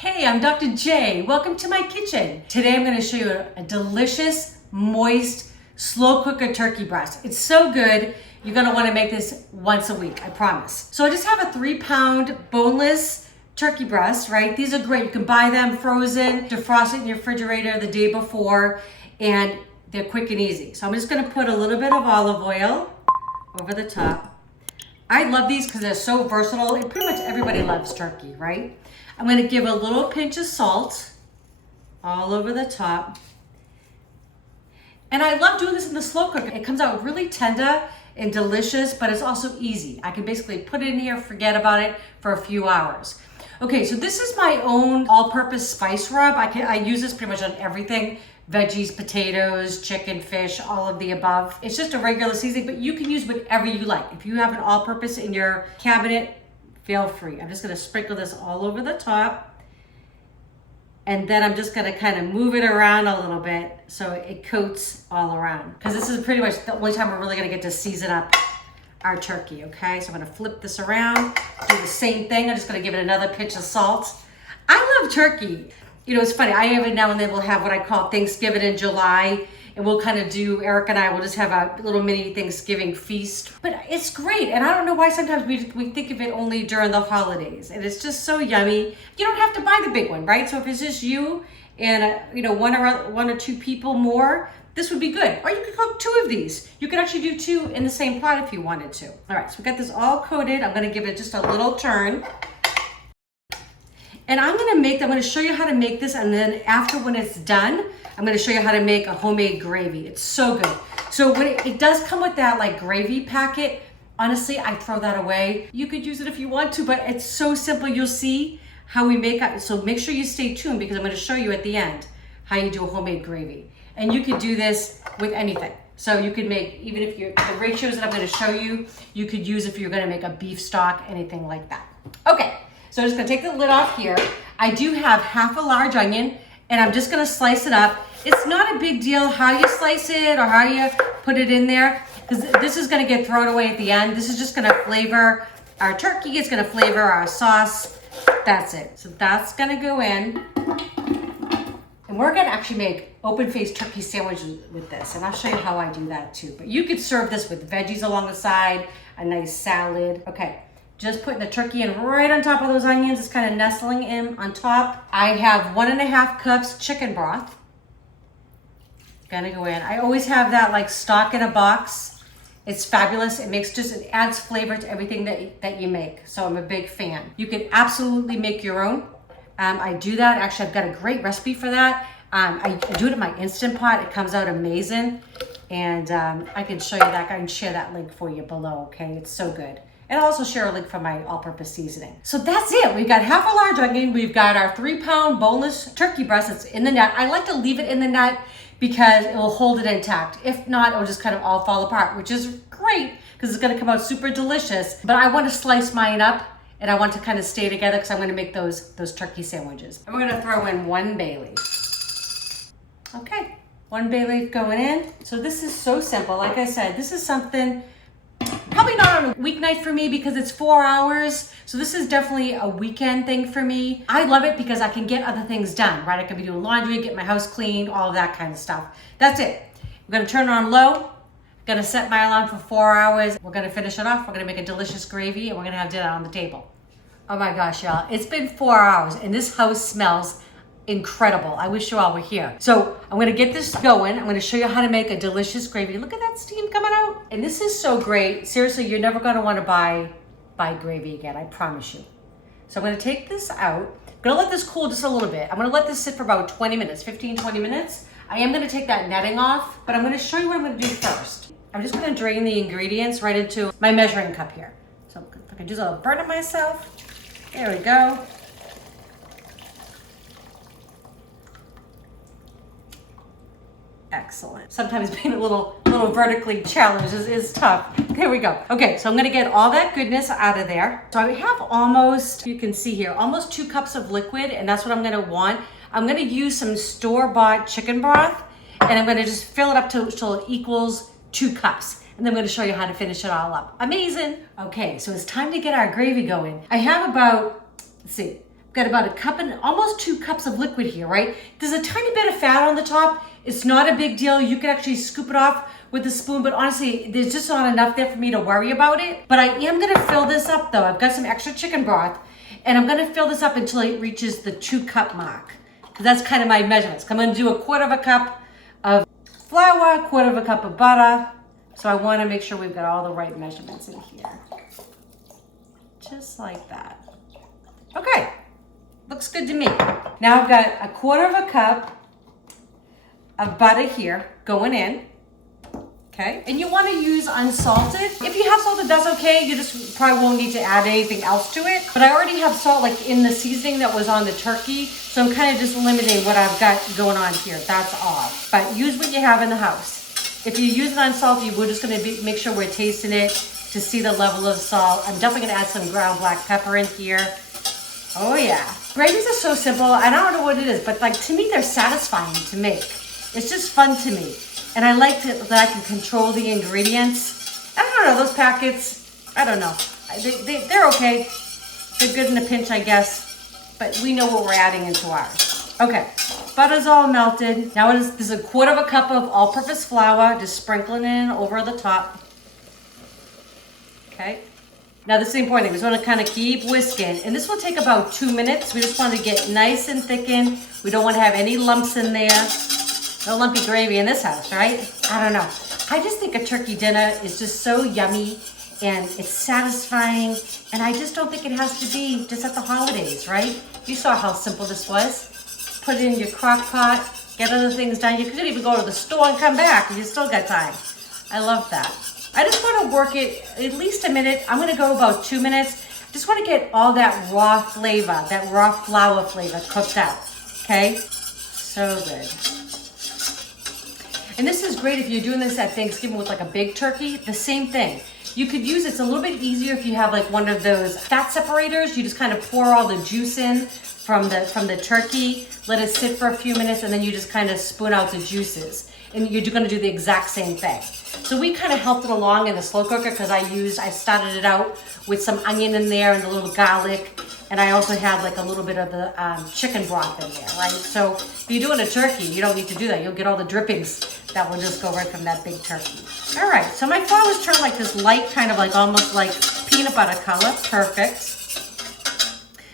Hey, I'm Dr. J. Welcome to my kitchen. Today I'm going to show you a delicious, moist, slow cooker turkey breast. It's so good. You're going to want to make this once a week, I promise. So I just have a 3-pound boneless turkey breast, right? These are great. You can buy them frozen, defrost it in your refrigerator the day before, and they're quick and easy. So I'm just going to put a little bit of olive oil over the top. I love these because they're so versatile, and pretty much everybody loves turkey, right? I'm going to give a little pinch of salt all over the top. And I love doing this in the slow cooker. It comes out really tender and delicious, but it's also easy. I can basically put it in here, forget about it for a few hours. Okay, so this is my own all-purpose spice rub. I use this pretty much on everything. Veggies, potatoes, chicken, fish, all of the above. It's just a regular seasoning, but you can use whatever you like. If you have an all-purpose in your cabinet, feel free. I'm just gonna sprinkle this all over the top. And then I'm just gonna kind of move it around a little bit so it coats all around. Because this is pretty much the only time we're really gonna get to season up our turkey, okay? So I'm gonna flip this around, do the same thing. I'm just gonna give it another pinch of salt. I love turkey. You know, it's funny, I every now and then will have what I call Thanksgiving in July, and we'll kind of do, Eric and I will just have a little mini Thanksgiving feast. But it's great, and I don't know why sometimes we think of it only during the holidays, and it's just so yummy. You don't have to buy the big one, right? So if it's just you and one or two people more, this would be good. Or you could cook 2 of these. You could actually do 2 in the same pot if you wanted to. All right, so we got this all coated. I'm gonna give it just a little turn. And I'm gonna show you how to make this, and then after when it's done, I'm gonna show you how to make a homemade gravy. It's so good. So when it does come with that like gravy packet, honestly, I throw that away. You could use it if you want to, but it's so simple. You'll see how we make it. So make sure you stay tuned because I'm gonna show you at the end how you do a homemade gravy. And you could do this with anything. So you could make, even if the ratios that I'm gonna show you, you could use if you're gonna make a beef stock, anything like that. Okay. So I'm just gonna take the lid off here. I do have half a large onion, and I'm just gonna slice it up. It's not a big deal how you slice it or how you put it in there, because this is gonna get thrown away at the end. This is just gonna flavor our turkey. It's gonna flavor our sauce. That's it. So that's gonna go in. And we're gonna actually make open-faced turkey sandwiches with this, and I'll show you how I do that too. But you could serve this with veggies along the side, a nice salad. Okay. Just putting the turkey in right on top of those onions. It's kind of nestling in on top. I have 1.5 cups chicken broth. Gonna go in. I always have that like stock in a box. It's fabulous. It adds flavor to everything that you make. So I'm a big fan. You can absolutely make your own. I do that. Actually, I've got a great recipe for that. I do it in my Instant Pot. It comes out amazing. And I can show you that. I can share that link for you below, okay? It's so good. And I'll also share a link for my all-purpose seasoning. So that's it. We've got half a large onion. We've got our 3-pound boneless turkey breast that's in the net. I like to leave it in the net because it will hold it intact. If not, it will just kind of all fall apart, which is great because it's gonna come out super delicious. But I want to slice mine up and I want to kind of stay together because I'm gonna make those turkey sandwiches. And we're gonna throw in 1 bay leaf. Okay, 1 bay leaf going in. So this is so simple. Like I said, this is something probably not on a weeknight for me because it's 4 hours. So this is definitely a weekend thing for me. I love it because I can get other things done, right? I can be doing laundry, get my house cleaned, all of that kind of stuff. That's it. We're gonna turn it on low. Gonna set my alarm for 4 hours. We're gonna finish it off. We're gonna make a delicious gravy and we're gonna have dinner on the table. Oh my gosh, y'all. It's been 4 hours and this house smells incredible. I wish you all were here. So I'm gonna get this going. I'm gonna show you how to make a delicious gravy. Look at that steam coming out. And this is so great. Seriously, you're never gonna wanna buy gravy again, I promise you. So I'm gonna take this out. I'm gonna let this cool just a little bit. I'm gonna let this sit for about 20 minutes, 15, 20 minutes. I am gonna take that netting off, but I'm gonna show you what I'm gonna do first. I'm just gonna drain the ingredients right into my measuring cup here. So if I can just burn it myself. There we go. Excellent. Sometimes being a little vertically challenged is tough. There we go. Okay, so I'm gonna get all that goodness out of there. So I have almost, you can see here, almost 2 cups of liquid, and that's what I'm gonna want. I'm gonna use some store-bought chicken broth, and I'm gonna just fill it up till it equals 2 cups. And then I'm gonna show you how to finish it all up. Amazing. Okay, so it's time to get our gravy going. I have about, let's see, Got about a cup and almost 2 cups of liquid here, right? There's a tiny bit of fat on the top. It's not a big deal. You can actually scoop it off with a spoon, but honestly, there's just not enough there for me to worry about it. But I am gonna fill this up though. I've got some extra chicken broth, and I'm gonna fill this up until it reaches the 2 cup mark. Because that's kind of my measurements. I'm gonna do a 1/4 cup of flour, 1/4 cup of butter. So I wanna make sure we've got all the right measurements in here. Just like that. Okay. Looks good to me. Now I've got a 1/4 cup of butter here going in, okay? And you want to use unsalted. If you have salted, that's okay. You just probably won't need to add anything else to it. But I already have salt like in the seasoning that was on the turkey, so I'm kind of just limiting what I've got going on here. That's all. But use what you have in the house. If you use it unsalted, we're just going to make sure we're tasting it to see the level of salt. I'm definitely going to add some ground black pepper in here. Oh yeah. Gravies are so simple. I don't know what it is, but like to me, they're satisfying to make. It's just fun to me. And I like that I can control the ingredients. I don't know, those packets, I don't know. They're okay. They're good in a pinch, I guess. But we know what we're adding into ours. Okay, butter's all melted. Now this is a 1/4 cup of all-purpose flour, just sprinkling in over the top. Okay. Now this is the important thing. We just want to kind of keep whisking. And this will take about 2 minutes. We just want to get nice and thickened. We don't want to have any lumps in there. No lumpy gravy in this house, right? I don't know. I just think a turkey dinner is just so yummy and it's satisfying. And I just don't think it has to be just at the holidays, right? You saw how simple this was. Put it in your crock pot, get other things done. You could even go to the store and come back and you still got time. I love that. I just want to work it at least a minute. I'm going to go about 2 minutes. Just want to get all that raw flavor, that raw flour flavor cooked out. Okay? So good. And this is great if you're doing this at Thanksgiving with like a big turkey. The same thing. You could use, it's a little bit easier if you have like one of those fat separators. You just kind of pour all the juice in from the turkey, let it sit for a few minutes, and then you just kind of spoon out the juices. And you're going to do the exact same thing. So we kind of helped it along in the slow cooker because I started it out with some onion in there and a little garlic. And I also had like a little bit of the chicken broth in there, right? So if you're doing a turkey, you don't need to do that. You'll get all the drippings that will just go right from that big turkey. All right, so my flour's turned like this light, kind of like almost like peanut butter color. Perfect.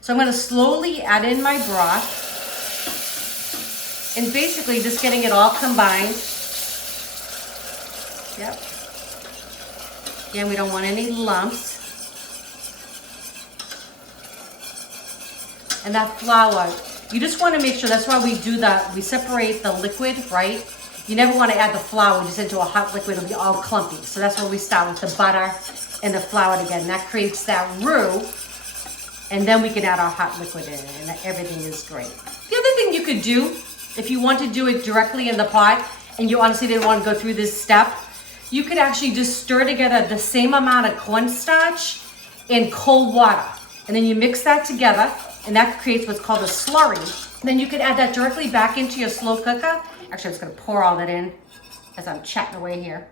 So I'm going to slowly add in my broth. And basically just getting it all combined. Yep. Again, we don't want any lumps. And that flour, you just want to make sure, that's why we do that. We separate the liquid, right? You never want to add the flour just into a hot liquid. It'll be all clumpy. So that's where we start with the butter and the flour together. And that creates that roux. And then we can add our hot liquid in and everything is great. The other thing you could do, if you want to do it directly in the pot and you honestly didn't want to go through this step, you could actually just stir together the same amount of cornstarch in cold water. And then you mix that together and that creates what's called a slurry. And then you could add that directly back into your slow cooker. Actually, I'm just gonna pour all that in as I'm chatting away here.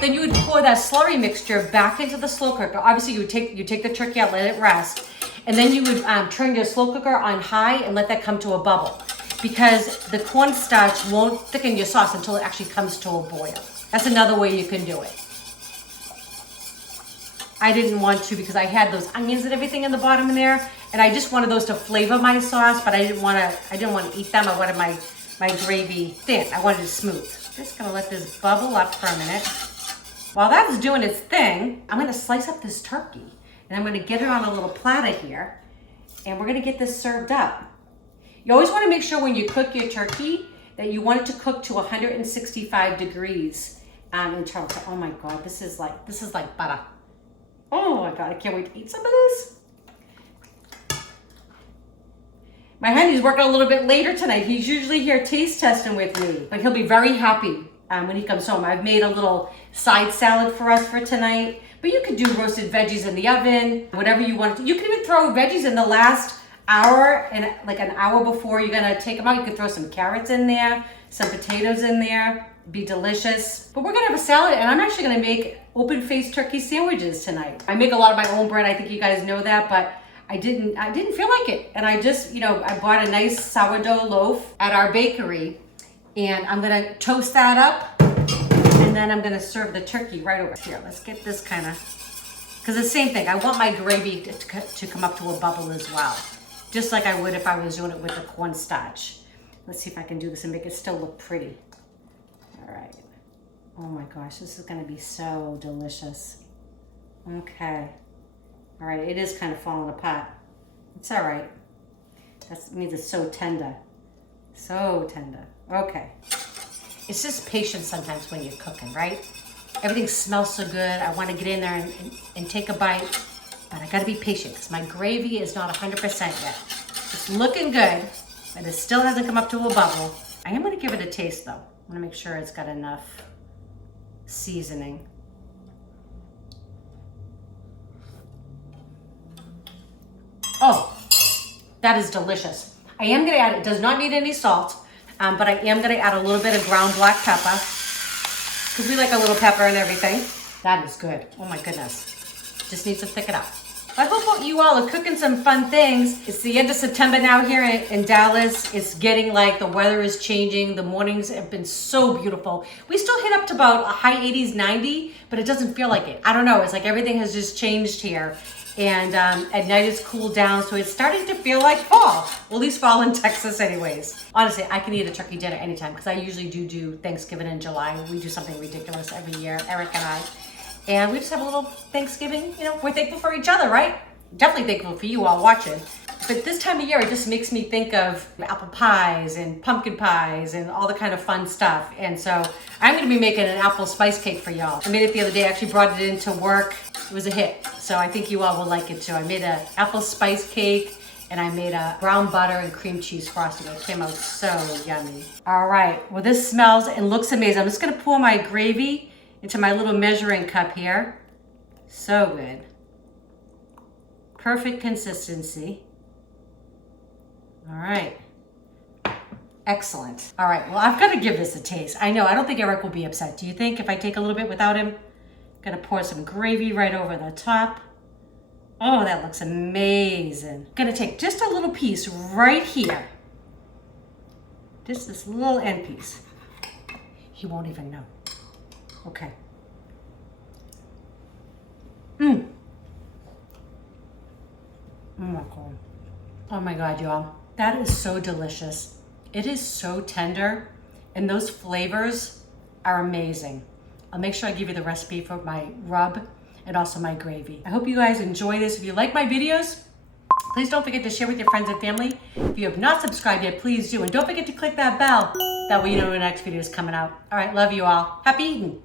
Then you would pour that slurry mixture back into the slow cooker. Obviously you take the turkey out, let it rest. And then you would turn your slow cooker on high and let that come to a bubble, because the cornstarch won't thicken your sauce until it actually comes to a boil. That's another way you can do it. I didn't want to because I had those onions and everything in the bottom in there, and I just wanted those to flavor my sauce, but I didn't want to eat them. I wanted my gravy thin. I wanted it smooth. Just gonna let this bubble up for a minute. While that's doing its thing, I'm gonna slice up this turkey, and I'm gonna get it on a little platter here, and we're gonna get this served up. You always want to make sure when you cook your turkey that you want it to cook to 165 degrees internal. Oh my God, this is like butter. Oh my God, I can't wait to eat some of this. My honey's working a little bit later tonight. He's usually here taste testing with me, but he'll be very happy when he comes home. I've made a little side salad for us for tonight, but you could do roasted veggies in the oven, whatever you want to. You can even throw veggies in the last hour, and like an hour before you're gonna take them out. You could throw some carrots in there, some potatoes in there. It'd be delicious. But we're gonna have a salad, and I'm actually gonna make open-faced turkey sandwiches tonight. I make a lot of my own bread. I think you guys know that, but I didn't feel like it. And I just, I bought a nice sourdough loaf at our bakery, and I'm gonna toast that up, and then I'm gonna serve the turkey right over here. Let's get this kind of, because the same thing, I want my gravy to come up to a bubble as well, just like I would if I was doing it with the cornstarch. Let's see if I can do this and make it still look pretty. All right. Oh my gosh, this is gonna be so delicious. Okay. All right, it is kind of falling apart. It's all right. That means it's so tender. So tender. Okay. It's just patience sometimes when you're cooking, right? Everything smells so good. I want to get in there and take a bite, but I gotta be patient because my gravy is not 100% yet. It's looking good, but it still hasn't come up to a bubble. I am gonna give it a taste though. I wanna make sure it's got enough seasoning. Oh, that is delicious. I am gonna add, it does not need any salt, but I am gonna add a little bit of ground black pepper, because we like a little pepper and everything. That is good. Oh my goodness. Just needs to thicken up. I hope you all are cooking some fun things. It's the end of September now here in Dallas. It's getting like the weather is changing. The mornings have been so beautiful. We still hit up to about a high 80s, 90, but it doesn't feel like it. I don't know. It's like everything has just changed here. And at night it's cooled down, so it's starting to feel like fall. Well, at least fall in Texas anyways. Honestly, I can eat a turkey dinner anytime because I usually do Thanksgiving in July. We do something ridiculous every year, Eric and I. And we just have a little Thanksgiving. We're thankful for each other, right? Definitely thankful for you all watching. But this time of year, it just makes me think of apple pies and pumpkin pies and all the kind of fun stuff. And so I'm gonna be making an apple spice cake for y'all. I made it the other day, I actually brought it into work. It was a hit. So I think you all will like it too. I made an apple spice cake and I made a brown butter and cream cheese frosting. It came out so yummy. All right, well this smells and looks amazing. I'm just gonna pour my gravy into my little measuring cup here. So good. Perfect consistency. All right. Excellent. All right, well, I've got to give this a taste. I know, I don't think Eric will be upset. Do you think if I take a little bit without him? Gonna pour some gravy right over the top. Oh, that looks amazing. Gonna take just a little piece right here. Just this little end piece. He won't even know. Okay. Oh my God. Oh my God, y'all. That is so delicious. It is so tender, and those flavors are amazing. I'll make sure I give you the recipe for my rub and also my gravy. I hope you guys enjoy this. If you like my videos, please don't forget to share with your friends and family. If you have not subscribed yet, please do. And don't forget to click that bell. That way you know when the next video is coming out. All right, love you all. Happy eating.